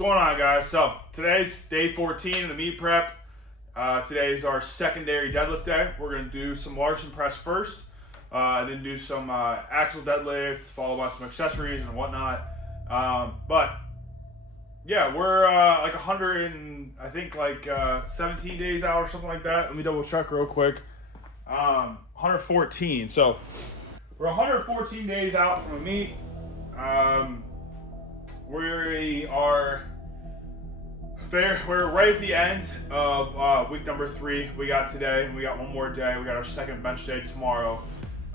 going on, guys? So today's day 14 of the meet prep. Today's our secondary deadlift day. We're going to do some Larson press first, and then do some axle deadlift, followed by some accessories and whatnot. But yeah, we're like 100 and I think like 17 days out or something like that. Let me double check real quick. 114. So we're 114 days out from a meet. We're right at the end of week number 3. We got today, and we got one more day. We got our second bench day tomorrow,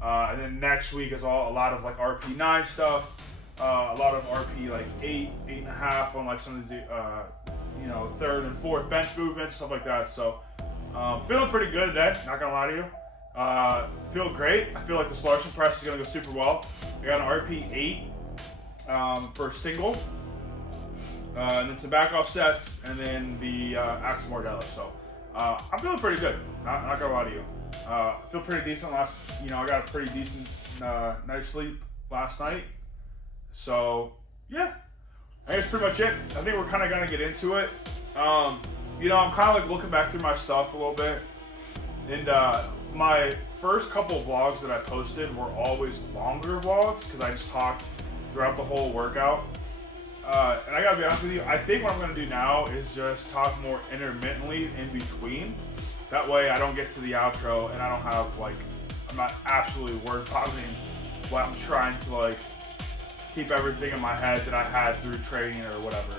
and then next week is a lot of like RP9 stuff, a lot of RP like 8, 8.5 on like some of these third and fourth bench movements, stuff like that. So feeling pretty good today. Not gonna lie to you. Feel great. I feel like the Larson press is gonna go super well. We got an RP 8 for single. And then some back off sets, and then the axle bar deadlift. So I'm feeling pretty good. Not gonna lie to you. I feel pretty decent. I got a pretty decent night's sleep last night. So yeah, I think that's pretty much it. I think we're kind of gonna get into it. I'm kind of like looking back through my stuff a little bit, and my first couple of vlogs that I posted were always longer vlogs because I just talked throughout the whole workout. And I gotta be honest with you, I think what I'm gonna do now is just talk more intermittently in between. That way I don't get to the outro and I don't have I'm not absolutely word vomiting while I'm trying to keep everything in my head that I had through training or whatever.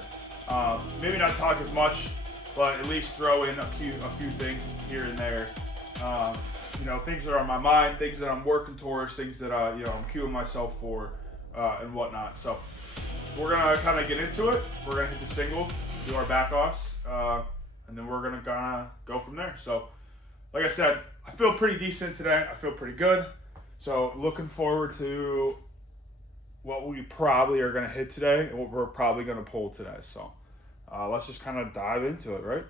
Maybe not talk as much, but at least throw in a few things here and there. Things that are on my mind, things that I'm working towards, things that I'm cueing myself for, and whatnot. So we're gonna kind of get into it. We're gonna hit the single, do our back offs, and then we're gonna kind of go from there. So, like I said, I feel pretty decent today. I feel pretty good. So, looking forward to what we probably are gonna hit today and what we're probably gonna pull today. So, let's just kind of dive into it, right?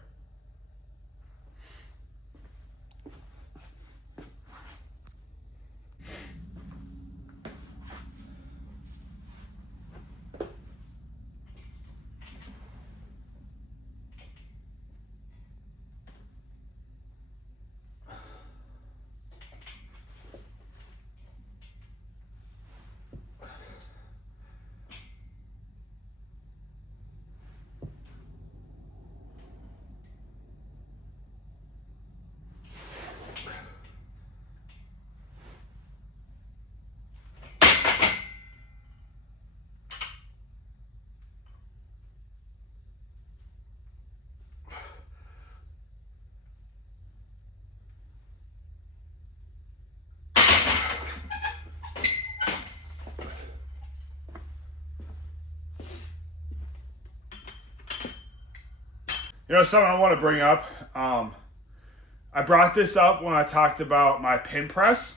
Something I want to bring up. I brought this up when I talked about my pin press,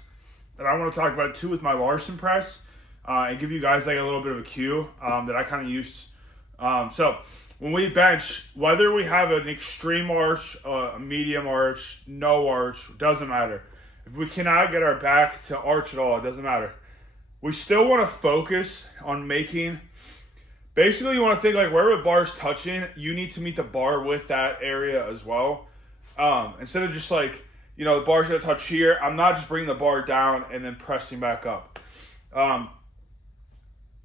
and I want to talk about it too with my Larson press, and give you guys a little bit of a cue that I kind of used. So when we bench, whether we have an extreme arch, a medium arch, no arch, doesn't matter. If we cannot get our back to arch at all, it doesn't matter. We still want to focus on making. Basically, you want to think wherever the bar is touching, you need to meet the bar with that area as well. Instead of just the bar's going to touch here, I'm not just bringing the bar down and then pressing back up.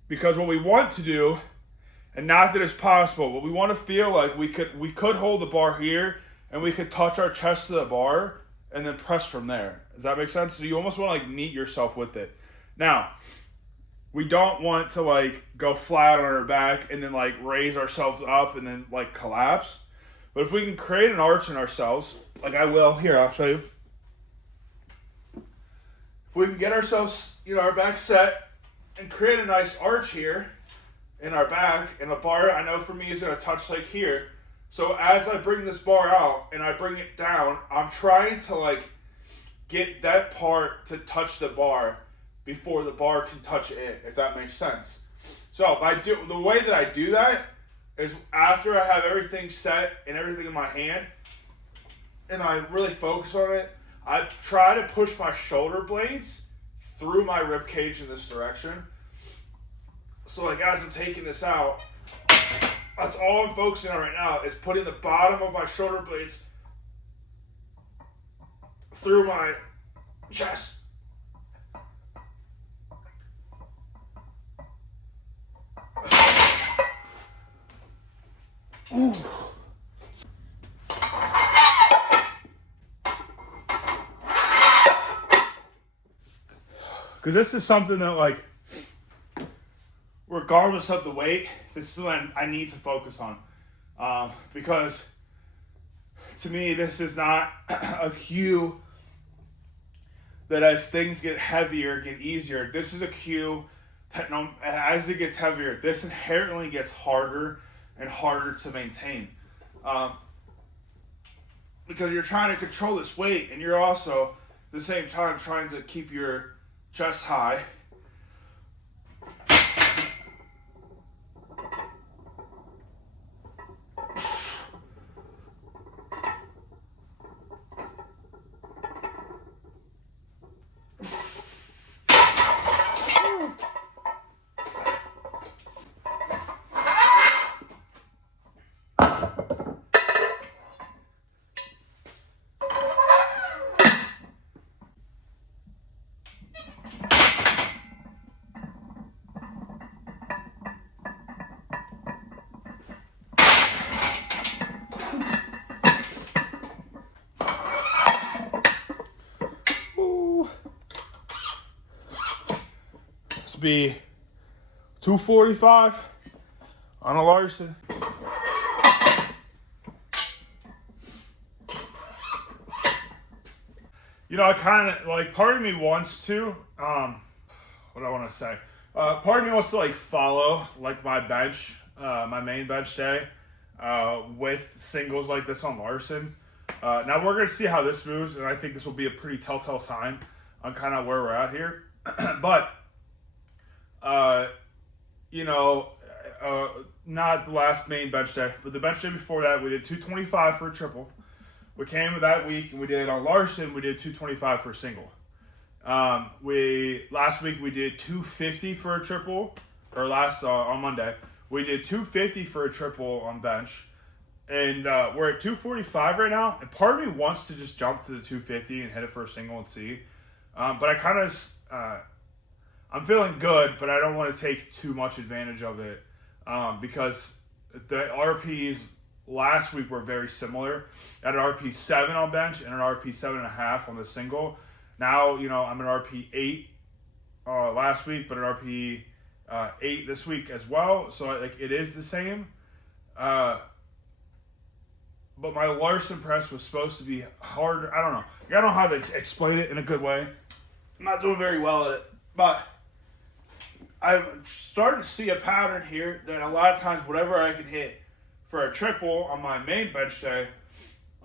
Because what we want to do, and not that it's possible, but we want to feel like we could hold the bar here and we could touch our chest to the bar and then press from there. Does that make sense? So you almost want to meet yourself with it. Now, we don't want to go flat on our back and then raise ourselves up and then collapse. But if we can create an arch in ourselves, like I will here, I'll show you. If we can get ourselves, our back set and create a nice arch here in our back, and the bar I know for me is gonna touch here. So as I bring this bar out and I bring it down, I'm trying to get that part to touch the bar before the bar can touch it, if that makes sense. So the way that I do that is after I have everything set and everything in my hand, and I really focus on it, I try to push my shoulder blades through my rib cage in this direction. So as I'm taking this out, That's all I'm focusing on right now is putting the bottom of my shoulder blades through my chest. Ooh. Because this is something that, like, regardless of the weight, this is what I need to focus on. Because to me, this is not a cue that as things get heavier, get easier. This is a cue that as it gets heavier, this inherently gets harder and harder to maintain. Because you're trying to control this weight, and you're also, at the same time, trying to keep your chest high. Be 245 on a Larson. You know, I kind of, like, part of me wants to, what do I want to say? Part of me wants to, like, follow, like, my bench, my main bench day, with singles like this on Larson. Now, we're going to see how this moves, and I think this will be a pretty telltale sign on kind of where we're at here. But, not the last main bench day, but the bench day before that, we did 225 for a triple. We came that week and we did on Larson, we did 225 for a single. Last week we did 250 for a triple, or on Monday. We did 250 for a triple on bench. And we're at 245 right now. And part of me wants to just jump to the 250 and hit it for a single and see. But I kind of, I'm feeling good, but I don't want to take too much advantage of it. Because the RPs last week were very similar. I had an RP 7 on bench and an RP 7.5 on the single. Now, I'm an RP 8 last week, but an RP 8 this week as well. So, it is the same. But my Larson press was supposed to be harder. I don't know. I don't know how to explain it in a good way. I'm not doing very well at it. But I'm starting to see a pattern here that a lot of times whatever I can hit for a triple on my main bench day,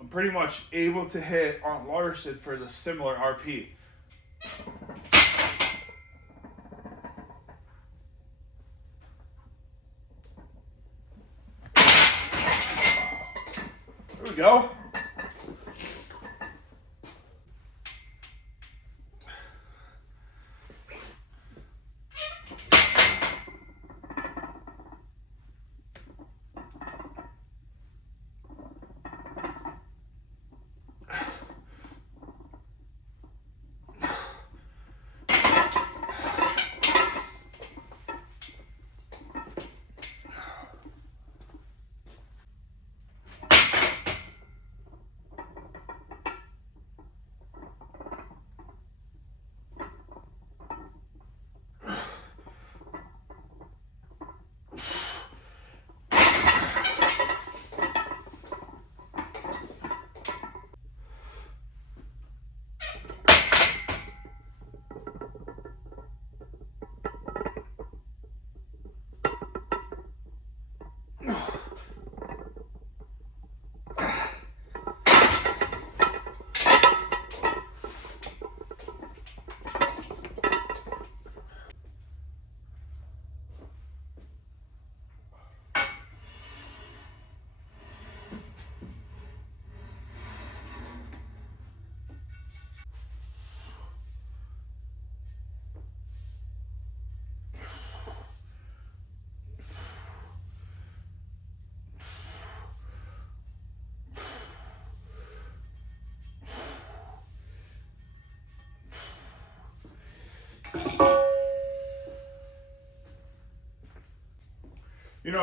I'm pretty much able to hit on Larson for the similar RP. There we go.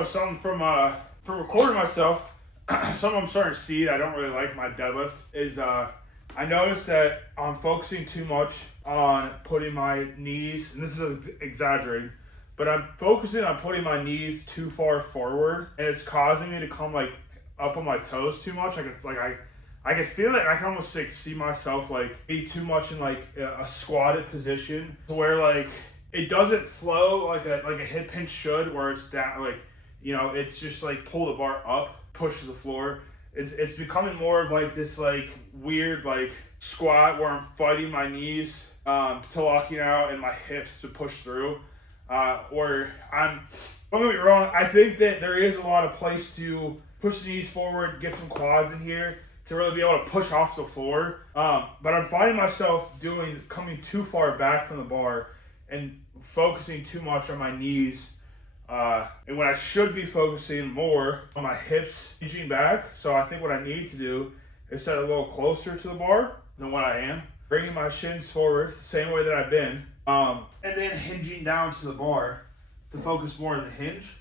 something from recording myself, something I'm starting to see that I don't really like my deadlift is I noticed that I'm focusing too much on putting my knees, and this is exaggerating, but I'm focusing on putting my knees too far forward, and it's causing me to come like up on my toes too much. I can feel it. I can almost like see myself like be too much in like a squatted position to where like it doesn't flow like a hip hinge should, where it's down like it's just like pull the bar up, push to the floor. It's becoming more of like this like weird like squat where I'm fighting my knees to locking out and my hips to push through. Or don't get me wrong, I think that there is a lot of place to push the knees forward, get some quads in here to really be able to push off the floor. But I'm finding myself coming too far back from the bar and focusing too much on my knees. And when I should be focusing more on my hips hinging back. So I think what I need to do is set a little closer to the bar than what I am. Bringing my shins forward, the same way that I've been. And then hinging down to the bar to focus more on the hinge.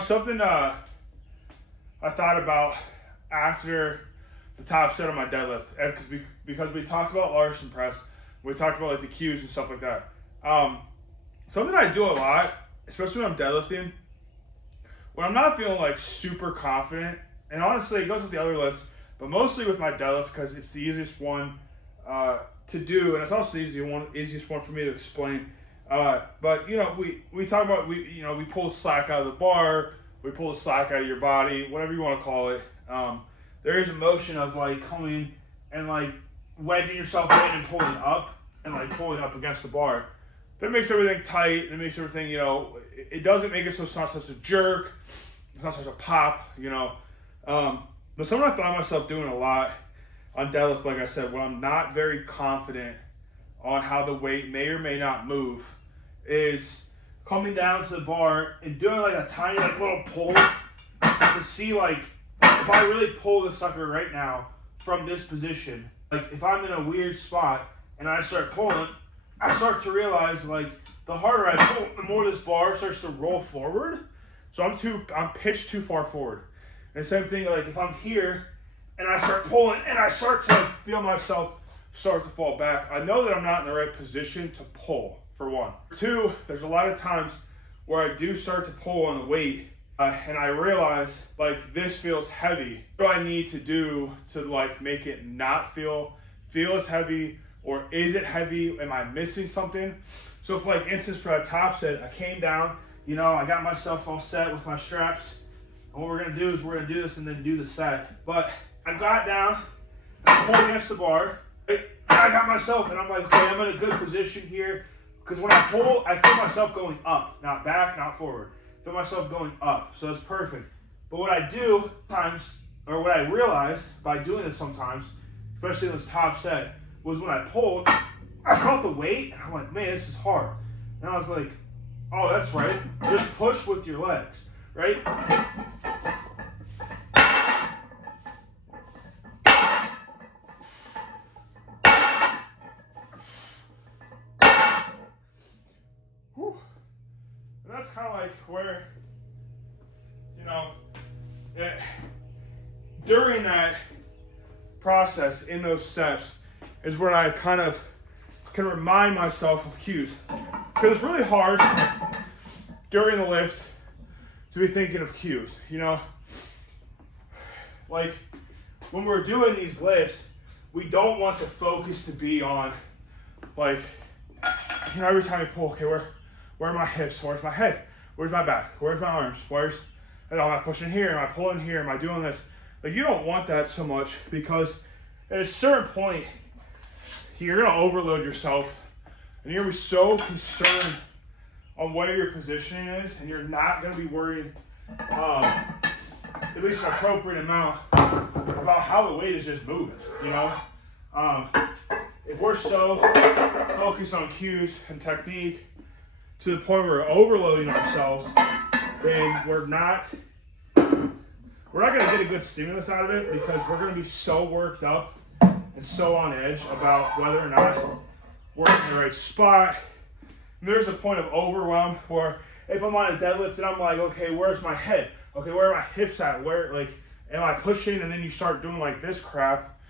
Something I thought about after the top set of my deadlift, because we talked about Larson press, we talked about like the cues and stuff like that. Something I do a lot, especially when I'm deadlifting, when I'm not feeling like super confident, and honestly it goes with the other lifts, but mostly with my deadlifts because it's the easiest one to do, and it's also the easiest one for me to explain. But we talk about we pull slack out of the bar, we pull the slack out of your body, whatever you want to call it. There is a motion of like coming and like wedging yourself in and pulling up and like pulling up against the bar. That makes everything tight. It makes everything it doesn't make it so it's not such a jerk, it's not such a pop. But something I find myself doing a lot on deadlift, like I said, when I'm not very confident on how the weight may or may not move, is coming down to the bar and doing like a tiny like little pull to see like if I really pull the sucker right now from this position, like if I'm in a weird spot and I start pulling, I start to realize like the harder I pull, the more this bar starts to roll forward. So I'm pitched too far forward. And same thing, like if I'm here and I start pulling and I start to like, feel myself start to fall back, I know that I'm not in the right position to pull, for one. Two, there's a lot of times where I do start to pull on the weight and I realize like this feels heavy. What do I need to do to like make it not feel as heavy, or is it heavy? Am I missing something? So for like instance, for a top set, I came down, you know, I got myself all set with my straps. And what we're gonna do is we're gonna do this and then do the set. But I got down, I pulled against the bar, and I got myself, and I'm like, okay, I'm in a good position here. Because when I pull, I feel myself going up, not back, not forward. I feel myself going up, so that's perfect. But what I do sometimes, or what I realized by doing this sometimes, especially in this top set, was when I pulled, I felt the weight, and I'm like, man, this is hard. And I was like, oh, that's right. Just push with your legs, right? Whew. And that's kind of like where, you know, during that process, in those steps, is where I kind of can remind myself of cues. Because it's really hard during the lift to be thinking of cues, you know? Like, when we're doing these lifts, we don't want the focus to be on, like, you know, every time you pull, okay, where are my hips? Where's my head? Where's my back? Where's my arms? Am I pushing here? Am I pulling here? Am I doing this? Like, you don't want that so much, because at a certain point, you're going to overload yourself, and you're going to be so concerned on where your positioning is, and you're not going to be worried, at least an appropriate amount, about how the weight is just moving, you know? If we're so focused on cues and technique to the point where we're overloading ourselves, then we're not going to get a good stimulus out of it, because we're going to be so worked up and so on edge about whether or not we're in the right spot. And there's a point of overwhelm where if I'm on a deadlift and I'm like, okay, where's my head? Okay, where are my hips at? Where, like, am I pushing? And then you start doing like this crap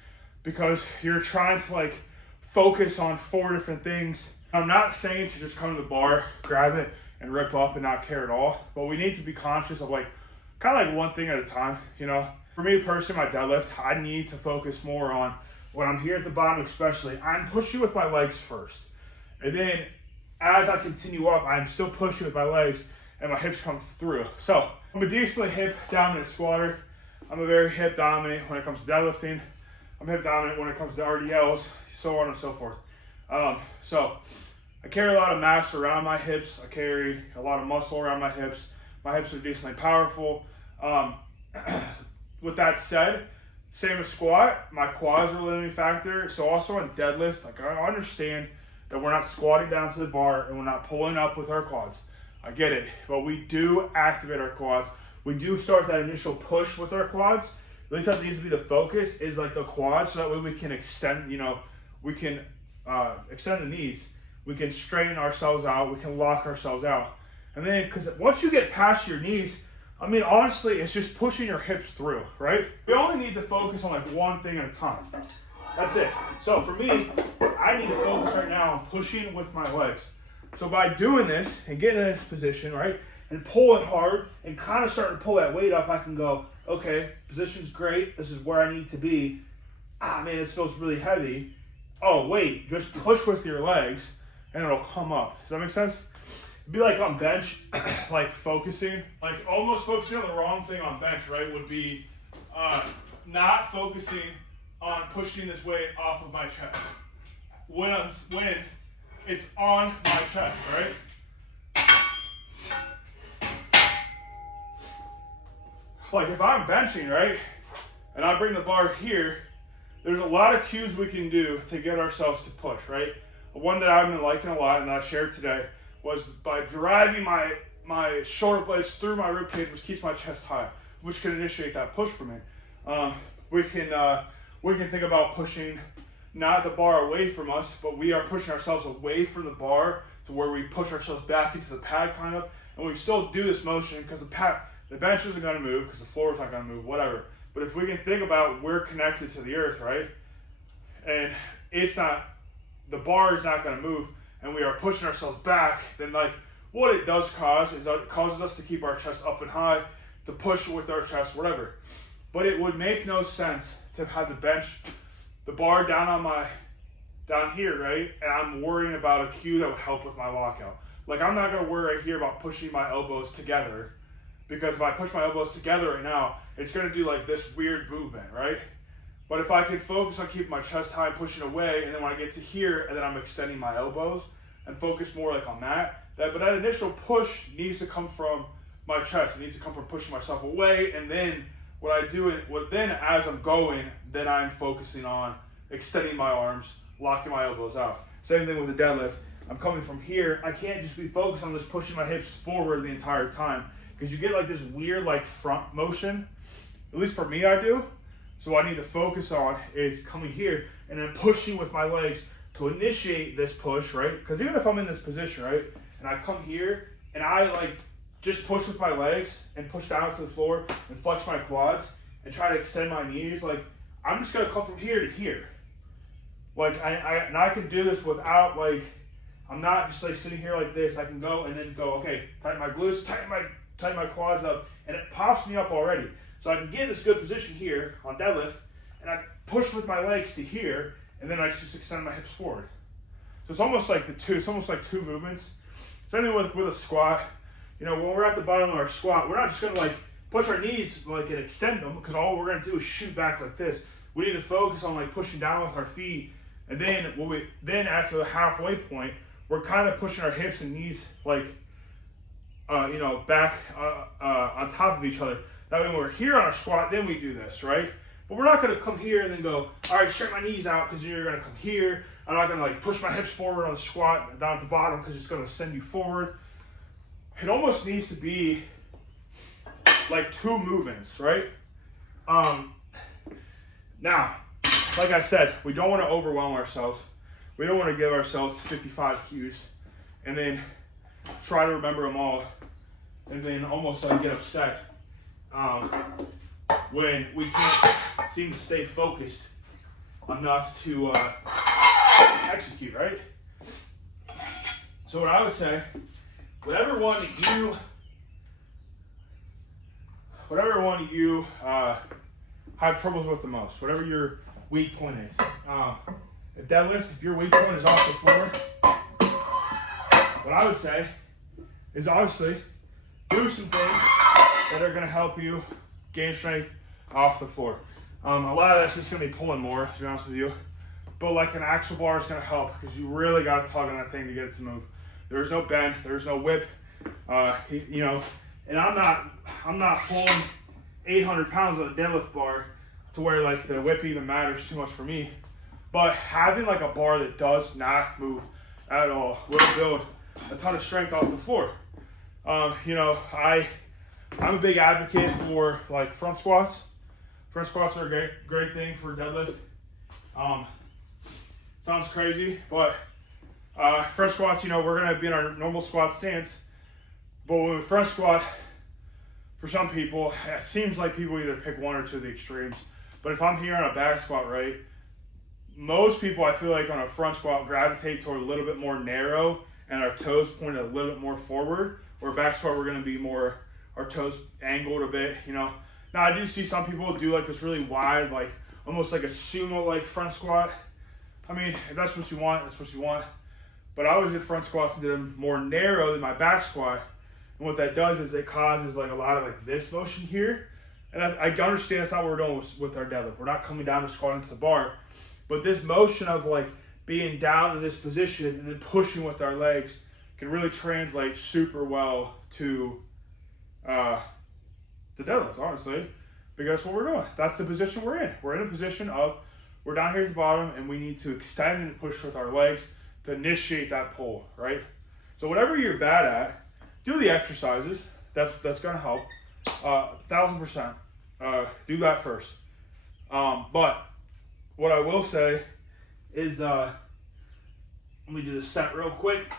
because you're trying to like focus on 4 different things. I'm not saying to just come to the bar, grab it, and rip up and not care at all, but we need to be conscious of like kind of like one thing at a time, you know? For me personally, my deadlift, I need to focus more on when I'm here at the bottom especially, I'm pushing with my legs first. And then as I continue up, I'm still pushing with my legs and my hips come through. So I'm a decently hip dominant squatter. I'm a very hip dominant when it comes to deadlifting. I'm hip dominant when it comes to RDLs, so on and so forth. So I carry a lot of mass around my hips. I carry a lot of muscle around my hips. My hips are decently powerful. With that said, same as squat, my quads are a limiting factor. So also on deadlift, like I understand that we're not squatting down to the bar and we're not pulling up with our quads. I get it, but we do activate our quads. We do start that initial push with our quads. At least that needs to be the focus, is like the quads, so that way we can extend, you know, we can extend the knees. We can straighten ourselves out. We can lock ourselves out. And then, because once you get past your knees, I mean, honestly, it's just pushing your hips through, right? We only need to focus on like one thing at a time. That's it. So for me, I need to focus right now on pushing with my legs. So by doing this and getting in this position, right, and pulling hard and kind of starting to pull that weight up, I can go, okay, position's great. This is where I need to be. Ah, man, this feels really heavy. Oh, wait, just push with your legs and it'll come up. Does that make sense? It'd be like on bench, like focusing, like almost focusing on the wrong thing on bench, right, would be not focusing on pushing this weight off of my chest. When it's on my chest, right? Like if I'm benching, right, and I bring the bar here, there's a lot of cues we can do to get ourselves to push, right? One that I've been liking a lot and that I shared today was by driving my shoulder blades through my rib cage, which keeps my chest high, which can initiate that push for me. We can think about pushing not the bar away from us, but we are pushing ourselves away from the bar to where we push ourselves back into the pad kind of, and we still do this motion because the bench isn't going to move because the floor is not going to move, whatever. But if we can think about we're connected to the earth, right? And it's not, the bar is not going to move, and we are pushing ourselves back, then like what it does cause is it causes us to keep our chest up and high, to push with our chest, whatever. But it would make no sense to have the bench, the bar down here, right? And I'm worrying about a cue that would help with my lockout. Like I'm not going to worry right here about pushing my elbows together, because if I push my elbows together right now, it's going to do like this weird movement, right? But if I can focus on keeping my chest high and pushing away, and then when I get to here, and then I'm extending my elbows and focus more like on but that initial push needs to come from my chest. It needs to come from pushing myself away, and then as I'm going, then I'm focusing on extending my arms, locking my elbows out. Same thing with the deadlift. I'm coming from here. I can't just be focused on this pushing my hips forward the entire time, because you get like this weird like front motion. At least for me, I do. So what I need to focus on is coming here and then pushing with my legs to initiate this push, right? Because even if I'm in this position, right, and I come here and I like just push with my legs and push down to the floor and flex my quads and try to extend my knees, like I'm just gonna come from here to here. Like I can do this without like, I'm not just like sitting here like this. I can go and then go, okay, tighten my glutes, tighten my quads up, and it pops me up already. So I can get in this good position here on deadlift, and I push with my legs to here, and then I just extend my hips forward. So it's almost like two movements. Same thing with a squat. You know, when we're at the bottom of our squat, we're not just gonna like push our knees like and extend them, because all we're gonna do is shoot back like this. We need to focus on like pushing down with our feet, and then after the halfway point, we're kind of pushing our hips and knees like back on top of each other. That way when we're here on our squat, then we do this, right? But we're not gonna come here and then go, all right, straighten my knees out, because you're gonna come here. I'm not gonna like push my hips forward on the squat down at the bottom, because it's gonna send you forward. It almost needs to be like two movements, right? Now, like I said, we don't want to overwhelm ourselves. We don't want to give ourselves 55 cues and then try to remember them all, and then almost like get upset when we can't seem to stay focused enough to execute, right? So what I would say, whatever one you have troubles with the most, whatever your weak point is. If deadlifts, if your weak point is off the floor, what I would say is obviously do some things that are going to help you gain strength off the floor. A lot of that's just going to be pulling more, to be honest with you. But like an actual bar is going to help, because you really got to tug on that thing to get it to move. There's no bend, there's no whip, and I'm not pulling 800 pounds on a deadlift bar to where like the whip even matters too much for me. But having like a bar that does not move at all will build a ton of strength off the floor. I'm a big advocate for like front squats. Front squats are a great thing for deadlift. Sounds crazy, but front squats, we're gonna be in our normal squat stance. But when we front squat, for some people, it seems like people either pick one or two of the extremes. But if I'm here on a back squat, right, most people, I feel like on a front squat gravitate toward a little bit more narrow and our toes point a little bit more forward. Where back squat, we're going to be more, our toes angled a bit, Now, I do see some people do like this really wide, like almost like a sumo-like front squat. I mean, if that's what you want, that's what you want. But I always did front squats and did them more narrow than my back squat. And what that does is it causes like a lot of like this motion here. And I understand that's not what we're doing with our deadlift. We're not coming down to squat into the bar. But this motion of like being down in this position and then pushing with our legs can really translate super well to the deadlift, honestly. Because that's what we're doing. That's the position we're in. We're in a position of, we're down here at the bottom and we need to extend and push with our legs to initiate that pull, right? So whatever you're bad at, do the exercises. That's gonna help. 1,000%. Do that first. But what I will say is let me do the set real quick.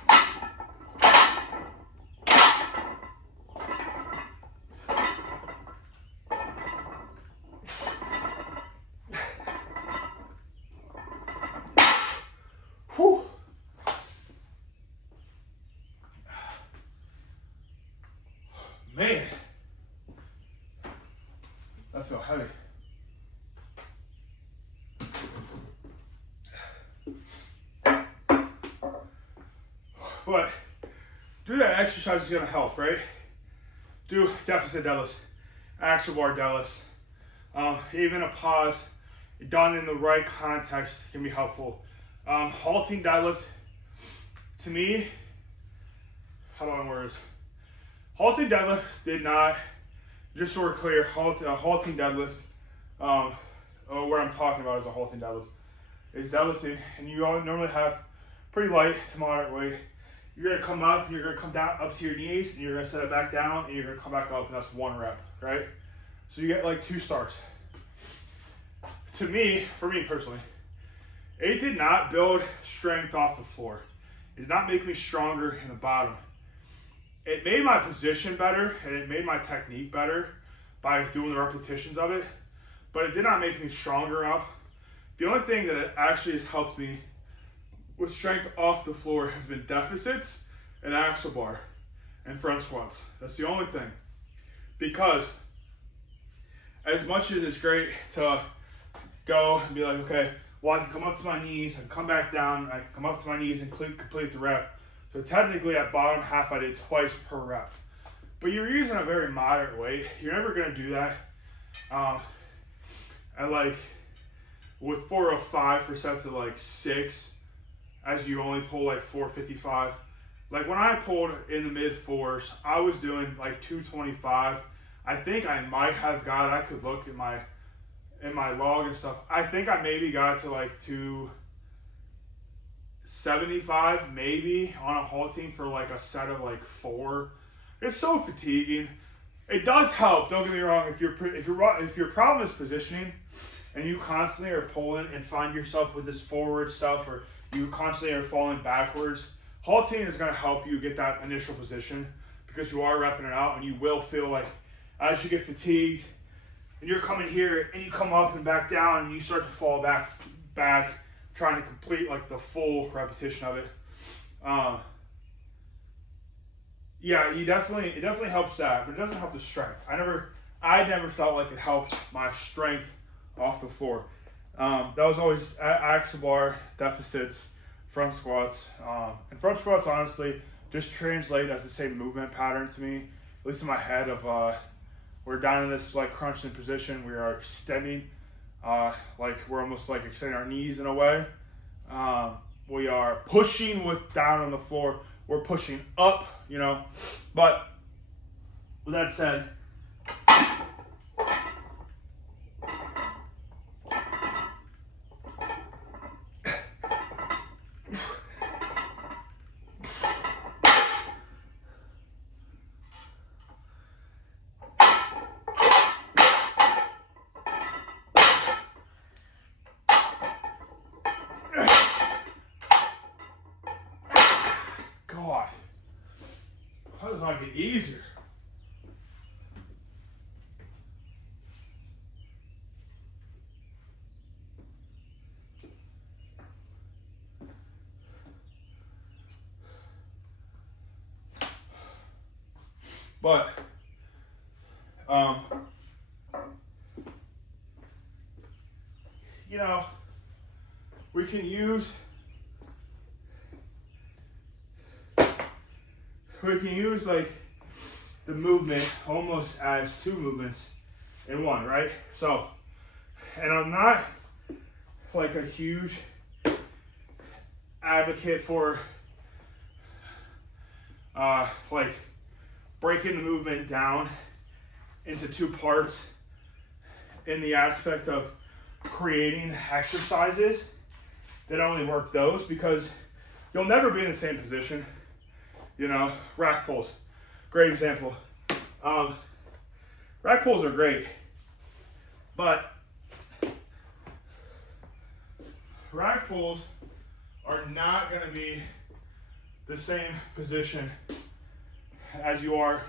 Whew. Man, that felt heavy. But do that exercise is gonna help, right? Do deficit deadlifts, axial bar deadlifts, even a pause done in the right context can be helpful. Halting deadlift, to me, how do I word this? Halting deadlift did not, just so we're clear, halting deadlift, what I'm talking about is a halting deadlift, is deadlifting, and you all normally have pretty light to moderate weight. You're gonna come up, you're gonna come down up to your knees, and you're gonna set it back down, and you're gonna come back up, and that's 1 rep, right? So you get like 2 starts. To me, for me personally, it did not build strength off the floor. It did not make me stronger in the bottom. It made my position better, and it made my technique better by doing the repetitions of it, but it did not make me stronger enough. The only thing that it actually has helped me with strength off the floor has been deficits and axial bar and front squats. That's the only thing. Because as much as it's great to go and be like, okay, well, I can come up to my knees and come back down, I can come up to my knees and complete the rep. So technically at bottom half I did twice per rep. But you're using a very moderate weight. You're never gonna do that. And like with 405 for sets of like 6, as you only pull like 455. Like when I pulled in the mid 4s, I was doing like 225. I think I might have I could look in my log and stuff. I think I maybe got to like 275 maybe on a halting for like a set of like 4. It's so fatiguing. It does help, don't get me wrong, if your problem is positioning and you constantly are pulling and find yourself with this forward stuff, or you constantly are falling backwards, halting is going to help you get that initial position because you are repping it out, and you will feel like as you get fatigued and you're coming here and you come up and back down and you start to fall back trying to complete like the full repetition of it. Yeah, it definitely helps that, but it doesn't help the strength. I never felt like it helped my strength off the floor. That was always axial bar, deficits, front squats. And front squats, honestly, just translate as the same movement pattern to me, at least in my head of, we're down in this like crunched in position. We are extending, like we're almost like extending our knees in a way. We are pushing down on the floor. We're pushing up, but with that said, God, how does that get easier? But, we can use like the movement almost as 2 movements in one, right? So, and I'm not like a huge advocate for like breaking the movement down into 2 parts in the aspect of creating exercises that only work those, because you'll never be in the same position. Rack pulls, great example. Rack pulls are great, but rack pulls are not going to be the same position as you are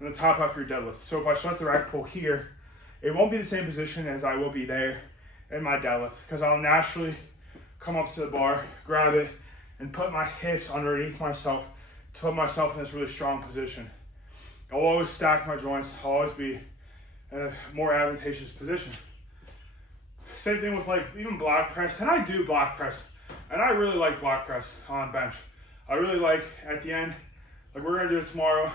in the top half of your deadlift. So if I start the rack pull here, it won't be the same position as I will be there in my deadlift, because I'll naturally come up to the bar, grab it, and put my hips underneath myself to put myself in this really strong position. I'll always stack my joints. I'll always be in a more advantageous position. Same thing with like even block press, and I do block press, and I really like block press on bench. I really like at the end, like we're gonna do it tomorrow,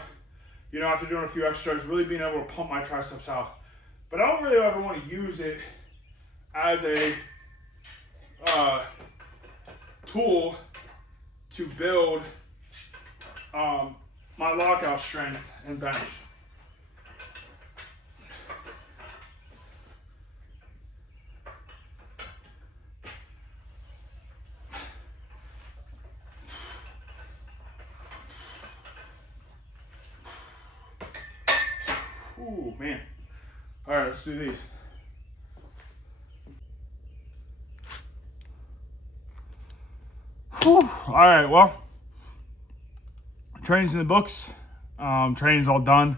you know, after doing a few exercises, really being able to pump my triceps out. But I don't really ever want to use it as a tool to build my lockout strength and bench. Ooh, man. All right, let's do these. Whew. All right, well, training's in the books. Training's all done.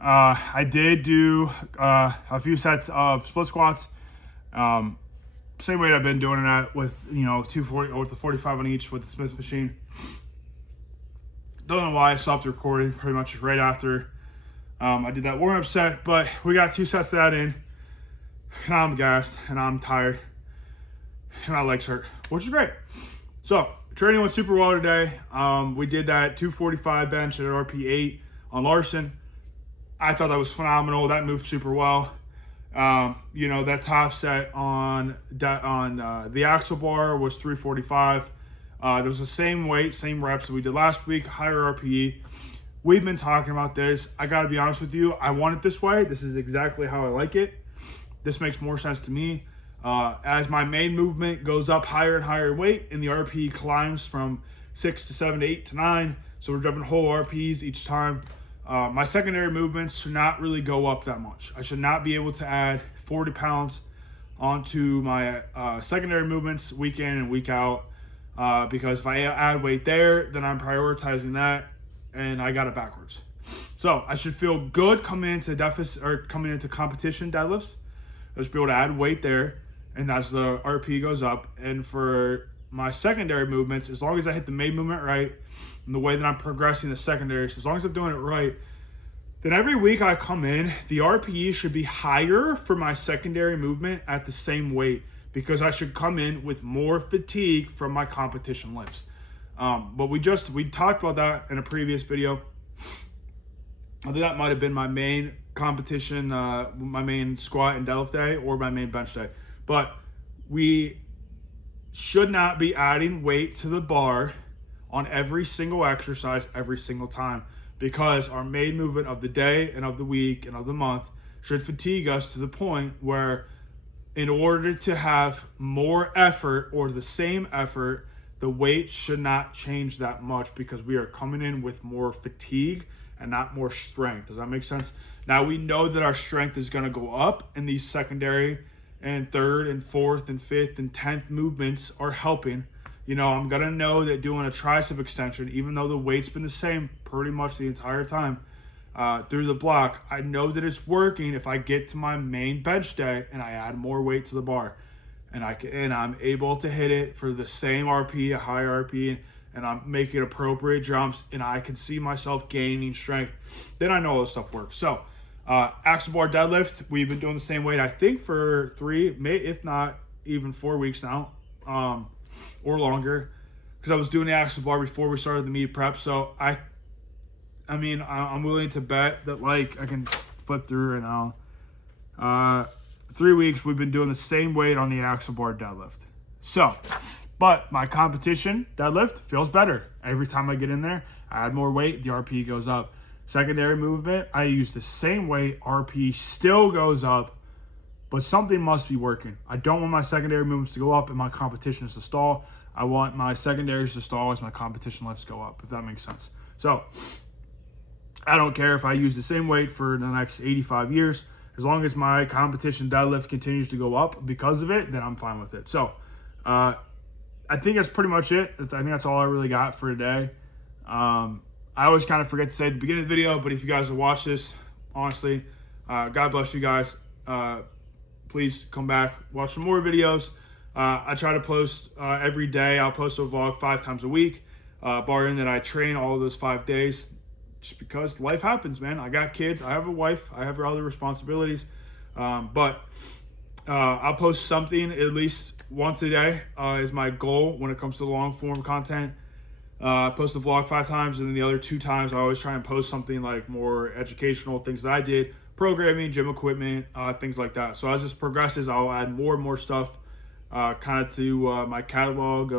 I did do a few sets of split squats. Same weight I've been doing it at with, 240 or with the 45 on each with the Smith machine. Don't know why I stopped recording pretty much right after I did that warm-up set, but we got 2 sets of that in, and I'm gassed, and I'm tired, and my legs hurt, which is great. So, training went super well today. We did that 245 bench at RP8 on Larson. I thought that was phenomenal. That moved super well. That top set on the axle bar was 345. It was the same weight, same reps that we did last week, higher RPE. We've been talking about this. I got to be honest with you. I want it this way. This is exactly how I like it. This makes more sense to me. As my main movement goes up higher and higher in weight, and the RPE climbs from 6 to 7 to 8 to 9, so we're driving whole RPEs each time. My secondary movements should not really go up that much. I should not be able to add 40 pounds onto my secondary movements week in and week out, because if I add weight there, then I'm prioritizing that, and I got it backwards. So I should feel good coming into deficit or coming into competition deadlifts. I should be able to add weight there, and as the RP goes up. And for my secondary movements, as long as I hit the main movement right, and the way that I'm progressing the secondaries, as long as I'm doing it right, then every week I come in, the RPE should be higher for my secondary movement at the same weight, because I should come in with more fatigue from my competition lifts. But we talked about that in a previous video. I think that might have been my main competition, my main squat and deadlift day, or my main bench day. But we should not be adding weight to the bar on every single exercise every single time, because our main movement of the day and of the week and of the month should fatigue us to the point where, in order to have more effort or the same effort, the weight should not change that much, because we are coming in with more fatigue and not more strength. Does that make sense? Now, we know that our strength is going to go up, and these secondary and third and fourth and fifth and 10th movements are helping. I'm going to know that doing a tricep extension, even though the weight's been the same pretty much the entire time through the block, I know that it's working if I get to my main bench day and I add more weight to the bar. And I'm able to hit it for the same RP, a high RP, and I'm making appropriate jumps, and I can see myself gaining strength. Then I know all this stuff works. So, axle bar deadlift, we've been doing the same weight, I think, for 3, if not even 4 weeks now, or longer, because I was doing the axle bar before we started the meet prep. So I'm willing to bet that, I can flip through right now. 3 weeks we've been doing the same weight on the axle bar deadlift. So, but my competition deadlift feels better. Every time I get in there, I add more weight, the RP goes up. Secondary movement, I use the same weight, RP still goes up, but something must be working. I don't want my secondary movements to go up and my competition is to stall. I want my secondaries to stall as my competition lifts go up, if that makes sense. So, I don't care if I use the same weight for the next 85 years. As long as my competition deadlift continues to go up because of it, then I'm fine with it. So, I think that's pretty much it. I think that's all I really got for today. I always kind of forget to say at the beginning of the video, but if you guys will watch this, honestly, God bless you guys. Please come back, watch some more videos. I try to post every day. I'll post a vlog 5 times a week, barring that I train all of those 5 days, just because life happens, man. I got kids, I have a wife, I have other responsibilities, but I'll post something at least once a day is my goal when it comes to long form content. I post a vlog 5 times, and then the other 2 times I always try and post something like more educational things that I did, programming, gym equipment, things like that. So as this progresses, I'll add more and more stuff kind of to my catalog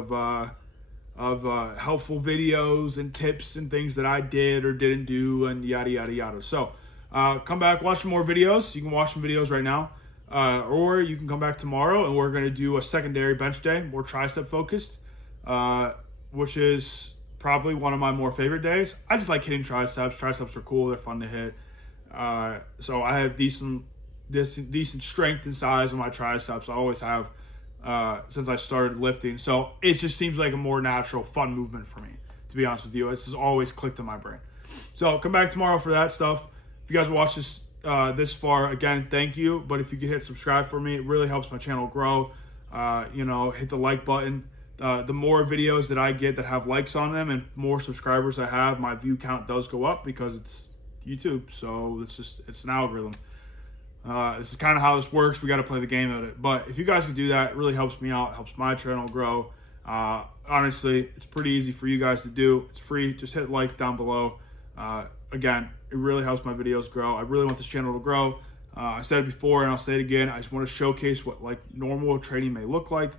of helpful videos and tips and things that I did or didn't do, and yada yada yada. So come back, watch some more videos. You can watch some videos right now, or you can come back tomorrow and we're going to do a secondary bench day, more tricep focused, which is probably one of my more favorite days. I just like hitting triceps. Triceps are cool, they're fun to hit. So I have decent strength and size on my triceps. I always have since I started lifting. So it just seems like a more natural, fun movement for me, to be honest with you. This has always clicked in my brain. So come back tomorrow for that stuff. If you guys watch this this far, again, thank you. But if you could hit subscribe for me, it really helps my channel grow. Hit the like button. The more videos that I get that have likes on them and more subscribers I have, my view count does go up because it's YouTube. So it's an algorithm. This is kind of how this works. We got to play the game of it. But if you guys could do that, it really helps me out, helps my channel grow. Honestly, it's pretty easy for you guys to do. It's free. Just hit like down below. Again, it really helps my videos grow. I really want this channel to grow. I said it before and I'll say it again. I just want to showcase what like normal training may look like.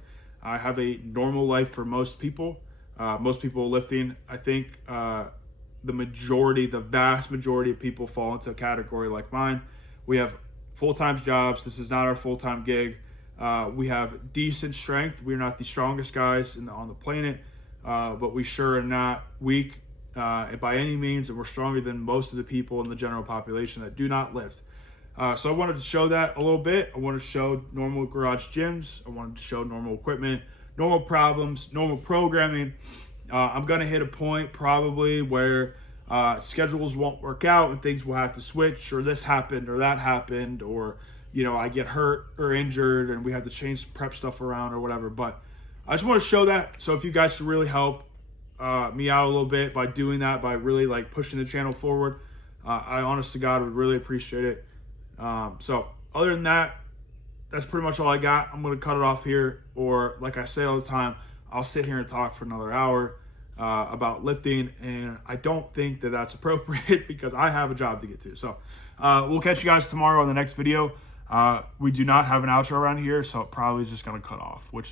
I have a normal life for most people. Most people lifting, I think the vast majority of people fall into a category like mine. We have full-time jobs. This is not our full-time gig. We have decent strength. We're not the strongest guys on the planet, but we sure are not weak by any means, and we're stronger than most of the people in the general population that do not lift. So I wanted to show that a little bit. I want to show normal garage gyms. I wanted to show normal equipment, normal problems, normal programming. I'm going to hit a point probably where schedules won't work out and things will have to switch, or this happened or that happened, or I get hurt or injured and we have to change prep stuff around or whatever. But I just want to show that. So if you guys could really help me out a little bit by doing that, by really like pushing the channel forward, I honest to God would really appreciate it. So other than that, that's pretty much all I got. I'm going to cut it off here, or like I say all the time, I'll sit here and talk for another hour about lifting, and I don't think that that's appropriate because I have a job to get to. So we'll catch you guys tomorrow on the next video. We do not have an outro around here, so it probably is just going to cut off, which